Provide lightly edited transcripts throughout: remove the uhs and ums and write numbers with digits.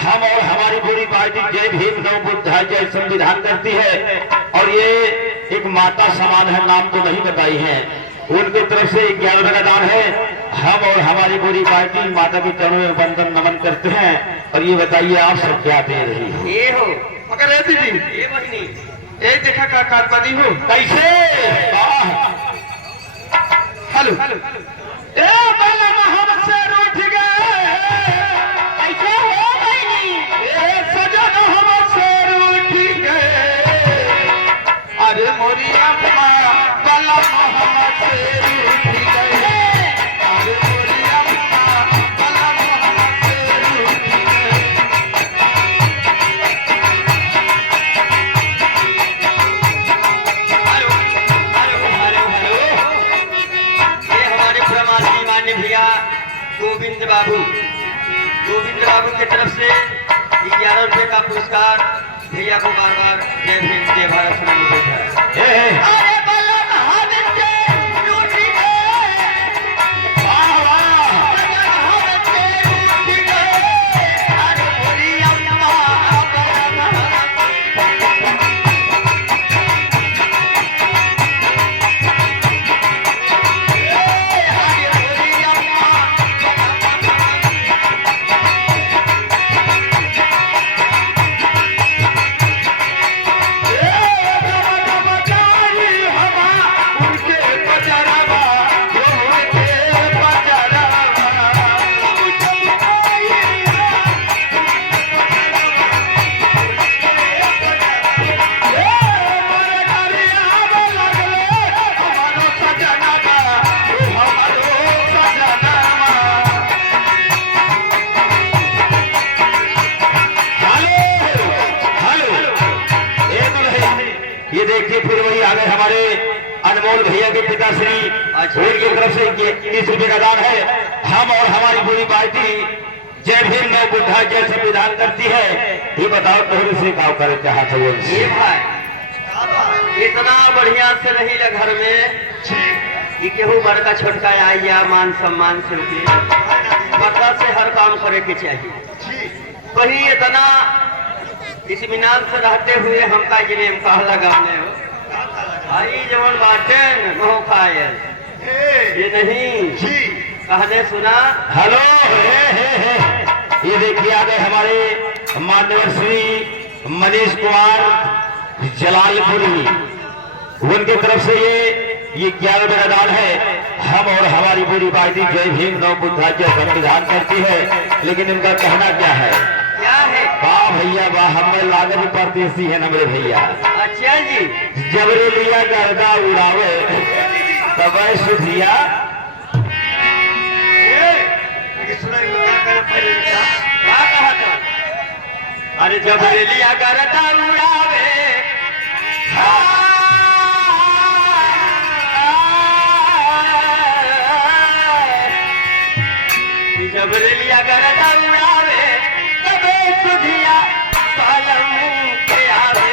हम और हमारी पूरी पार्टी जय भीम नव बुद्धाय जय संविधान करती है। और ये एक माता समान है, नाम तो नहीं बताई है, उनकी तरफ से 11 रुपए का दान है। हम और हमारी पूरी पार्टी माता की चरणों में वंदन नमन करते हैं। और ये बताइए आप सब क्या दे रही है? ये हो मगर ए दीदी ये बहिनी ए देखा का कारबानी हो कैसे? हेलो ए मैंने हमसे रूठ गए कैसे हो बहिनी? ए सजन हमसे रूठ गए अरे मोरी अम्मा बला हमसे रूठ गए अरे मोरी अम्मा बला हमसे रूठ गए। हेलो हेलो हेलो हेलो ये हमारे प्रमासी मान्य भैया गोविंद बाबू की तरफ से 11 रुपए का पुरस्कार भैया को बार बार जय भीम जय भारत सुनाने देता है। अरे बलम हमसे रूठ गए, वाह वाह, बलम हमसे रूठ गए, अरे मोरी अम्मा बलम ये देखिए फिर वही आ गए हमारे अनमोल भैया के पिताश्री, उनकी तरफ से 30 रुपए का दान है। हम और हमारी पूरी पार्टी जय भीम नव बुद्धाय जय संविधान करती है। ये बताओ तोहरे से गाँव करे चाहते हो? ये भाई इतना बढ़िया से रही ले घर में कि केहू बड़का छोटका आई या मान सम्मान से रुके पता से हर काम करे के चाहिए। वही इतना इत्मीनान से रहते हुए हमका जिन्हें हम कहला गाने हो भाई जवन बाटे मोह खाए ये नहीं कहने सुना। हेलो ये देखिए आ गए हमारे मान्यवर श्री मनीष कुमार जलालपुरी, उनकी तरफ से ये 11 रुपए का दान है। हम और हमारी पूरी पार्टी जय भीम नव बुद्धाय जय संविधान करती है। लेकिन इनका कहना क्या है? क्या है? वाह भैया वाह, हमें लागत परदेसी है नमरे भैया। अच्छा जी जबरे लिया गर्दा उड़ावे तब सुधिया क्या कहा था? अरे जब रेलिया करता उड़ावे जब रेलिया करता उड़ावे तबे सुधिया पालम के आवे।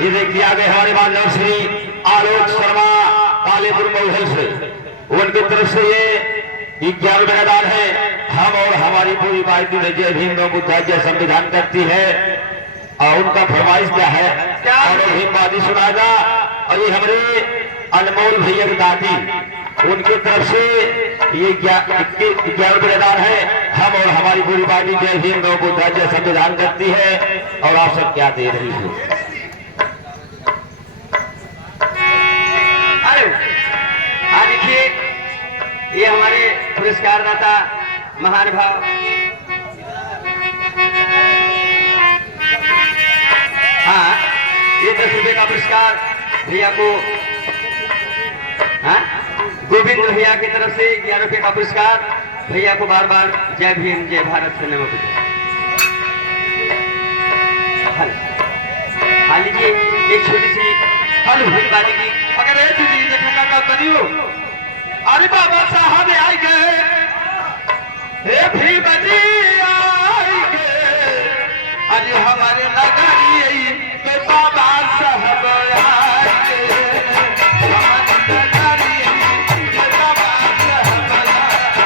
ये देखिए आ गए हमारे मानव श्री आलोक शर्मा कालेपुर मऊहल से, उनकी तरफ से ये 11 रुपए का दान है। हम और हमारी पूरी पार्टी ने जय भीम नव बुद्धाय जय संविधान करती है। और उनका फरमाइश क्या है? और भीम वादी सुनाएगा। और ये हमारे अनमोल भैया की दादी, उनकी तरफ से ये 11 रुपए का दान है। हम और हमारी पूरी पार्टी जय भीम गौ बुद्ध जय संविधान करती है। और आप सब क्या दे रही हो? अरे हाँ देखिए, ये हमारे पुरस्कार दाता महानुभाव हाँ, ये 10 रुपए का पुरस्कार भैया को, हाँ, गोविंद भैया की तरफ से 11 रुपए का पुरस्कार भैया को बार बार जय भीम जय भारत सुनने में हाँ लीजिए एक छोटी सी भूल बाजी की। अगर एक चीज देखने का बनी हो, अरे बाबा साहब आए गए, हे भी बजी आए गए, अरे हमारे नगरी के बाबा साहब आए गए, हमारे नगरी के बाबा साहब आए गए।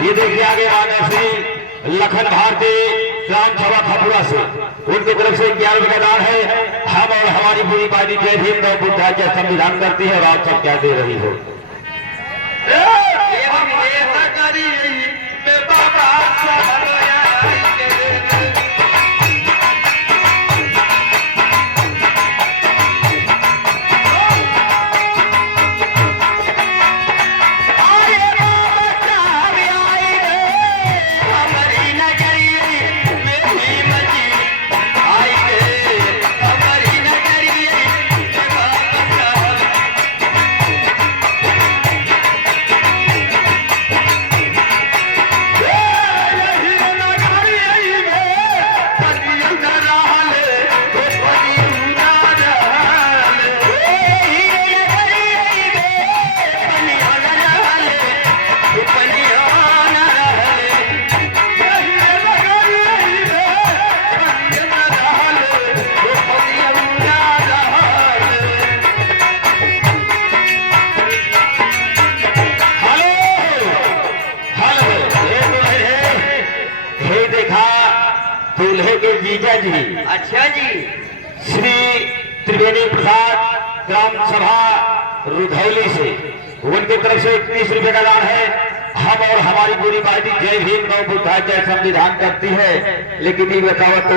ये देखिए आगे मान्य श्री लखन भारती ग्राम सभा खपुरा से, उनकी तरफ से 11 रुपए का दान है। हम और हमारी पूरी पार्टी जय भीम गौ बुद्ध जय संविधान करती है। और आप सब क्या दे रही हो? हमारे नगरी के बाबा साहब आए गए। दूल्हे के जीजा जी अच्छा जी, श्री त्रिवेणी प्रसाद ग्राम सभा रुधौली से, उनकी तरफ से 30 रुपए का दान है। हम और हमारी पूरी पार्टी जय भीम गौ बुद्ध जय संविधान करती है। लेकिन ये बताओ तो